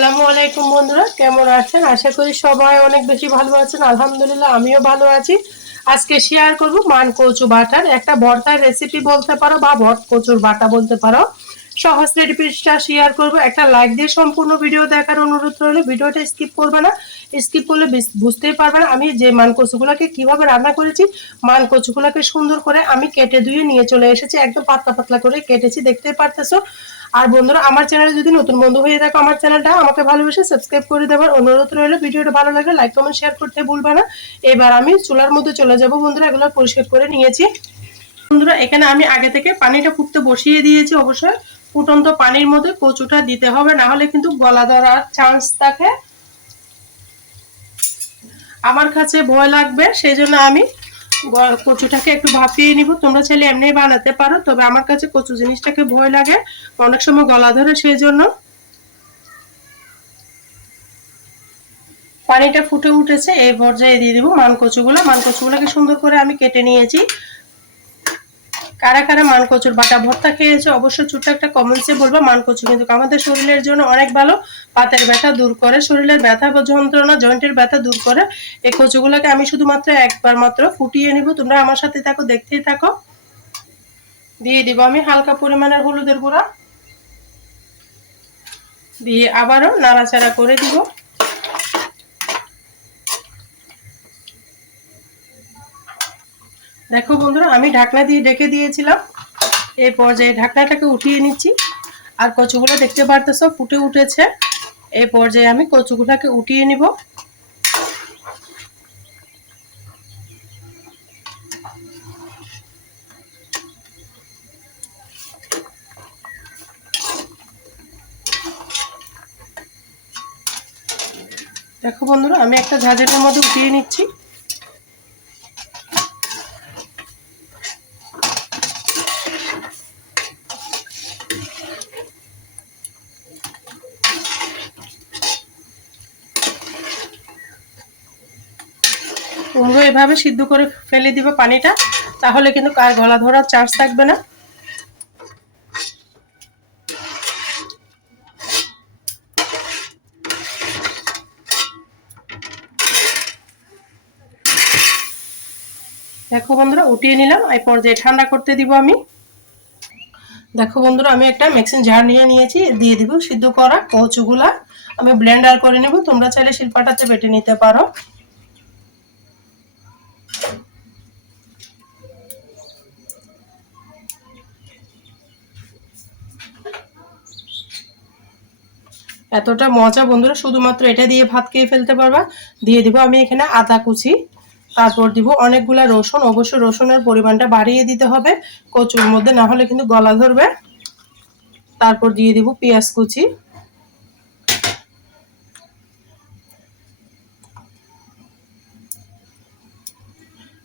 আসসালামু আলাইকুম বন্ধুরা, কেমন আছেন? আশা করি সবাই অনেক বেশি ভালো আছেন। আলহামদুলিল্লাহ আমিও ভালো আছি। আজকে শেয়ার করব মান কচু বাটার একটা ভর্তার রেসিপি বলতে পারো বা কচুর বাটা বলতে পারো। সহজ রেসিপিটা শেয়ার করব। একটা লাইক দিয়ে সম্পূর্ণ ভিডিও দেখার অনুরোধ রইল। ভিডিওটা স্কিপ করবে না, স্কিপ করলে বুঝতেই পারবে না আমি যে মান কচুগুলোকে কিভাবে রান্না করেছি। মান কচুগুলোকে সুন্দর করে আমি কেটে ধুয়ে নিয়ে চলে এসেছি, একদম পাতলা পাতলা করে কেটেছি, দেখতেই পারতেছো। আর বন্ধুরা, আমার চ্যানেলে যদি নতুন বন্ধু হয়ে থাকো, আমার চ্যানেলটা আমাকে ভালোবেসে সাবস্ক্রাইব করে দেওয়ার অনুরোধ রইল। ভিডিওটা ভালো লাগলে লাইক কমেন্ট শেয়ার করতে ভুলবে না। এবার আমি চুলার মধ্যে চলে যাব বন্ধুরা, এগুলো পরিষ্কার করে নিয়েছি। বন্ধুরা, এখানে আমি আগে থেকে পানিটা ফুটতে বসিয়ে দিয়েছি। অবশ্যই ফুটন্ত পানির মধ্যে কচুটা দিতে হবে, না হলে কিন্তু গলা ধরার চান্স থাকে। আমার কাছে ভয় লাগবে, সেই জন্য আমি কচুটাকে একটু ভাপিয়ে নিব। তোমরা চাইলে এমনি বানাতে পারো, তবে আমার কাছে কচু জিনিসটাকে ভয় লাগে, অনেক সময় গলা ধরে, সেই জন্য। পানিটা ফুটে উঠেছে, এই পর্যায়ে দিয়ে দিব মান কচুগুলোকে সুন্দর করে আমি কেটে নিয়েছি। কারা কারা মান কচুর বাটা ভর্তা খেয়েছে অবশ্যই ছোট্ট একটা কমেন্টসে বলবো। মান কচু কিন্তু আমাদের শরীরের জন্য অনেক ভালো। পাতের ব্যথা দূর করে, শরীরের ব্যথা যন্ত্রণা, জয়েন্টের ব্যথা দূর করে। এই কচুগুলোকে আমি শুধুমাত্র একবার মাত্র ফুটিয়ে নিব। তোমরা আমার সাথে থাকো, দেখতেই থাকো। দিয়ে দিব আমি হালকা পরিমাণের হলুদের গুঁড়া, দিয়ে আবারও নাড়াচাড়া করে দিব। দেখো বন্ধুরা, আমি ঢাকনা দিয়ে ঢেকে দিয়েছিলাম, এই পর্যায়ে ঢাকনাটাকে উঠিয়ে নিচ্ছি। আর কচুগুলো দেখতে পারতেছো ফুটে উঠেছে, এই পর্যায়ে আমি কচুগুলোকে উঠিয়ে নিব। দেখো বন্ধুরা, আমি একটা ঝাঁঝরির মধ্যে উঠিয়ে নিচ্ছি। তোমরা এভাবে সিদ্ধ করে ফেলে দিবে পানিটা, তাহলে কিন্তু কার গলা ধরার চান্স থাকবে না। দেখো বন্ধুরা, উঠিয়ে নিলাম, এই পর্যায়ে ঠান্ডা করতে দিব আমি। দেখো বন্ধুরা, আমি একটা মিক্সিং জার নিয়ে নিয়েছি, দিয়ে দিব সিদ্ধ করা কচুগুলা। আমি ব্লেন্ডার করে নেব, তোমরা চাইলে শিলপাটাতে বেটে নিতে পারো। এতটা মজা বন্ধুরা, শুধুমাত্র এটা দিয়ে ভাত খেয়ে ফেলতে পারবা। দিয়ে দিব আমি এখানে আদা কুচি, তারপর দিব অনেকগুলা রসুন। অবশ্যই রসুনের পরিমাণটা বাড়িয়ে দিতে হবে কচুর মধ্যে, না হলে কিন্তু গলা ধরবে। তারপর দিয়ে দিব পেঁয়াজ কুচি,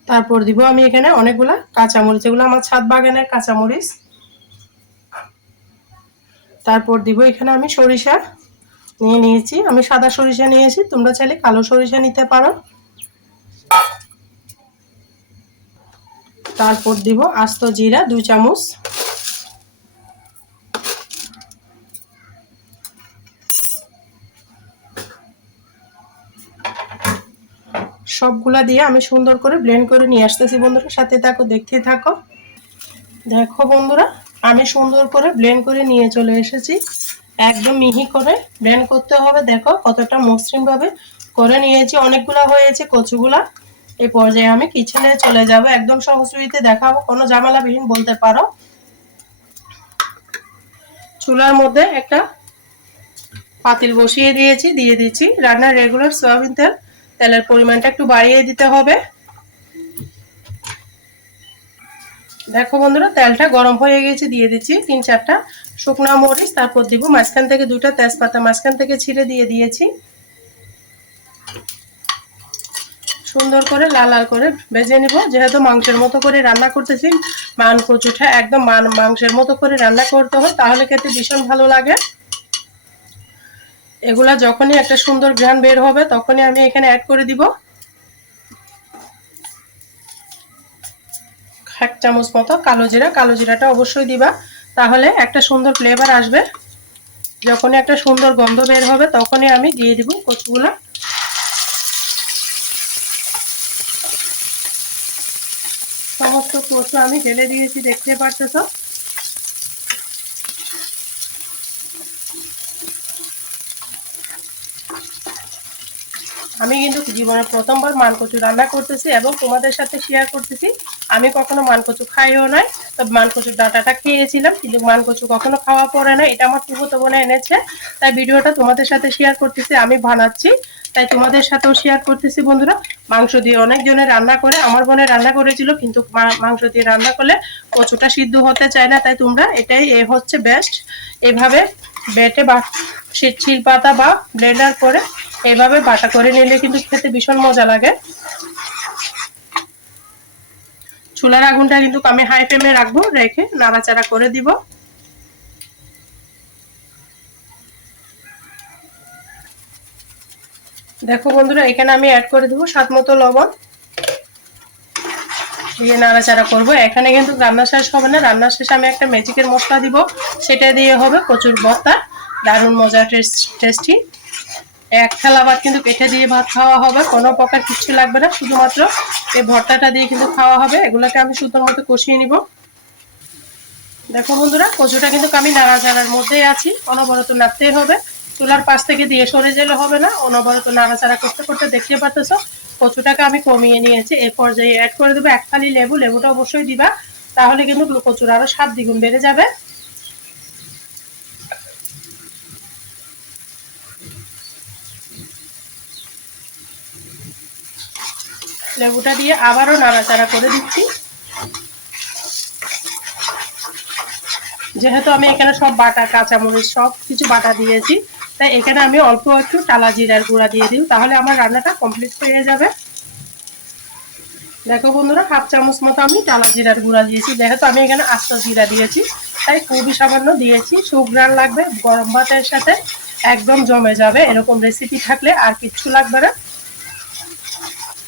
তারপর দিব আমি এখানে অনেকগুলা কাঁচামরিচ, এগুলো আমার ছাদ বাগানের কাঁচামরিচ। তারপর দিব এখানে আমি সরিষা নিয়ে নিয়েছি, আমি সাদা সরিষা নিয়েছি, তোমরা চাইলে কালো সরিষা নিতে পারো। তারপর দিব আস্ত জিরা 2 চামচ, সবগুলা দিয়ে আমি সুন্দর করে ব্লেন্ড করে নিয়ে আসতেছি। বন্ধুরা সাথে থাকো, দেখতে থাকো। দেখো বন্ধুরা, আমি সুন্দর করে ব্লেন্ড করে নিয়ে চলে এসেছি। একদম মিহি করে ব্লেন্ড করতে হবে। দেখো কতটা মসৃণ ভাবে করে নিয়েছি, অনেকগুলা হয়েছে কচুগুলা। এই পর্যায়ে আমি কিচেনে চলে যাব, একদম সহজভাবে দেখাবো, কোনো ঝামেলাবিহীন বলতে পারো। চুলার মধ্যে একটা পাতিল বসিয়ে দিয়েছি, দিয়ে দিচ্ছি রান্নার রেগুলার সয়াবিন তেল। তেলের পরিমাণটা একটু বাড়িয়ে দিতে হবে। দেখো বন্ধুরা, তেলটা গরম হয়ে গেছে, দিয়ে দিচ্ছি 3-4টা শুকনো মরিচ, তারপর দিব মাঝখান থেকে 2টা তেজপাতা মাঝখান থেকে ছিঁড়ে দিয়ে দিয়েছি। সুন্দর করে লাল লাল করে ভেজে নিব, যেহেতু মাংসের মতো করে রান্না করতেছি। মান কচুটা একদম মাংসের মতো করে রান্না করতে হয়, তাহলে খেতে ভীষণ ভালো লাগে। এগুলা যখনই একটা সুন্দর ঘ্রাণ বের হবে, তখনই আমি এখানে অ্যাড করে দিব 1 চামচ মতো কালো জিরা। কালো জিরাটা অবশ্যই দিবা, তাহলে একটা সুন্দর ফ্লেভার আসবে। যখনই একটা সুন্দর গন্ধ বের হবে তখনই আমি দিয়ে দিব কচুগুলো। সমস্ত কচু আমি ঢেলে দিয়েছি, দেখতে পারতেছো। আমি কিন্তু জীবনে প্রথমবার মানকচু রান্না করতেছি এবং তোমাদের সাথে শেয়ার করতেছি। আমি কখনো মানকচু খাইও নাই, তবে মানকচুর ডাঁটাটা খেয়েছিলাম, কিন্তু মানকচু কখনো খাওয়া পড়ে না। এটা আমার ফুফাতো বোন এনেছে, তাই ভিডিওটা তোমাদের সাথে শেয়ার করতেছি। আমি বানাচ্ছি তাই তোমাদের সাথেও শেয়ার করতেছি। বন্ধুরা, মাংস দিয়ে অনেকজনে রান্না করে, আমার বোনে রান্না করেছিল, কিন্তু মাংস দিয়ে রান্না করলে কচুটা সিদ্ধ হতে চায় না। তাই তোমরা এটাই হচ্ছে বেস্ট, এভাবে বেটে বা শিল পাতা বা ব্লেন্ডার করে এভাবে বাটা করে নিলে কিন্তু খেতে ভীষণ মজা লাগে। চুলার আগুনটা কিন্তু আমি হাই ফ্লেমে রাখবো, রেখে নাড়াচাড়া করে দিব। দেখো বন্ধুরা, এখানে আমি অ্যাড করে দেবো স্বাদ মতো লবণ, দিয়ে নাড়াচাড়া করবো। এখানে কিন্তু রান্না শেষ হবে না, রান্নার শেষে আমি একটা ম্যাজিকের মশলা দিব, সেটা দিয়ে হবে কচুর ভর্তা। দারুণ মজা, টেস্টি। এক থালা ভাত কিন্তু পেটে দিয়ে ভাত খাওয়া হবে, কোনো প্রকার কিচ্ছু লাগবে না, শুধুমাত্র এই ভর্তাটা দিয়ে কিন্তু খাওয়া হবে। এগুলোকে আমি সুন্দর মতো কষিয়ে নিব। দেখো বন্ধুরা, কচুটা কিন্তু আমি নাড়াচাড়ার মধ্যেই আছি, অনবরত নাড়তেই হবে। চুলার পাশ থেকে দিয়ে সরে গেলে হবে না, অনবরত নাড়াচাড়া করতে করতে দেখতে পাচ্ছ কচুটাকে আমি কমিয়ে নিয়েছি। এই পর্যায়ে অ্যাড করে দেবো এক ফালি লেবু। লেবুটা অবশ্যই দিবা, তাহলে কিন্তু কচুর আরো স্বাদ দ্বিগুণ বেড়ে যাবে। লেবুটা দিয়ে আবারও নাড়াচাড়া করে দিচ্ছি। যেহেতু আমি এখানে সব বাটা, কাঁচামরিচ সব কিছু বাটা দিয়েছি, তাই এখানে আমি অল্প একটু টালা জিরার গুঁড়া দিয়ে দিই, তাহলে আমার রান্নাটা কমপ্লিট হয়ে যাবে। দেখো বন্ধুরা, হাফ চামচ মতো আমি টালা জিরার গুঁড়া দিয়েছি। যেহেতু আমি এখানে আস্ত জিরা দিয়েছি, তাই খুবই সামান্য দিয়েছি। সুঘ্রাণ লাগবে, গরম ভাতের সাথে একদম জমে যাবে। এরকম রেসিপি থাকলে আর কিচ্ছু লাগবে না।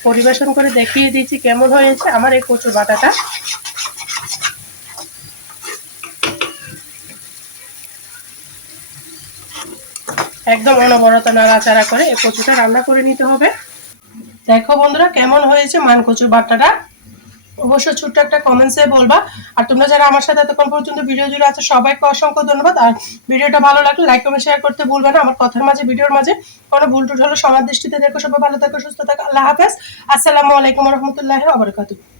পরিবেশন করে দেখিয়ে দিয়েছি কেমন হয়েছে আমার এই কচু বাটাটা। একদম অনবরত নাড়াচাড়া করে এই কচুটা রান্না করে নিতে হবে। দেখো বন্ধুরা, কেমন হয়েছে মান কচুর বাটাটা, অবশ্যই ছোট্ট একটা কমেন্টসে বলবা। আর তোমরা যারা আমার সাথে এতক্ষণ পর্যন্ত ভিডিও জুড়ে আছে, সবাইকে অসংখ্য ধন্যবাদ। আর ভিডিওটা ভালো লাগলে লাইক কমেন্ট শেয়ার করতে ভুলবে না। আমার কথার মাঝে, ভিডিওর মাঝে কোনো ভুল টুট হলে সবার দৃষ্টিতে দেখো। সবাই ভালো থাকো, সুস্থ থাকো। আল্লাহ হাফেজ। আসসালামু আলাইকুম রহমতুল্লাহি ওয়া বারাকাতুহু।